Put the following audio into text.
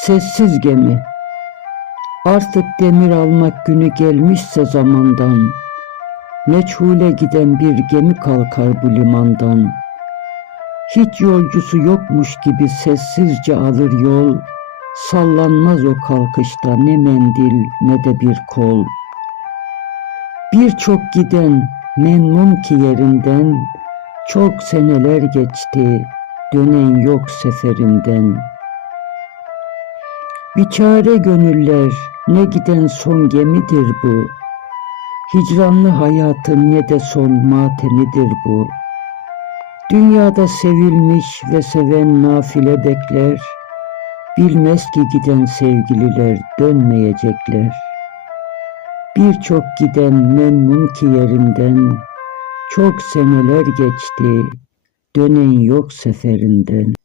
Sessiz gemi. Artık demir almak günü gelmişse zamandan, meçhule giden bir gemi kalkar bu limandan. Hiç yolcusu yokmuş gibi sessizce alır yol, sallanmaz o kalkışta ne mendil ne de bir kol. Birçok giden memnun ki yerinden, çok seneler geçti dönen yok seferinden. Biçare gönüller, ne giden son gemidir bu. Hicranlı hayatın ne de son matemidir bu. Dünyada sevilmiş ve seven nafile bekler, bilmez ki giden sevgililer dönmeyecekler. Birçok giden memnun ki yerinden, çok seneler geçti dönen yok seferinden.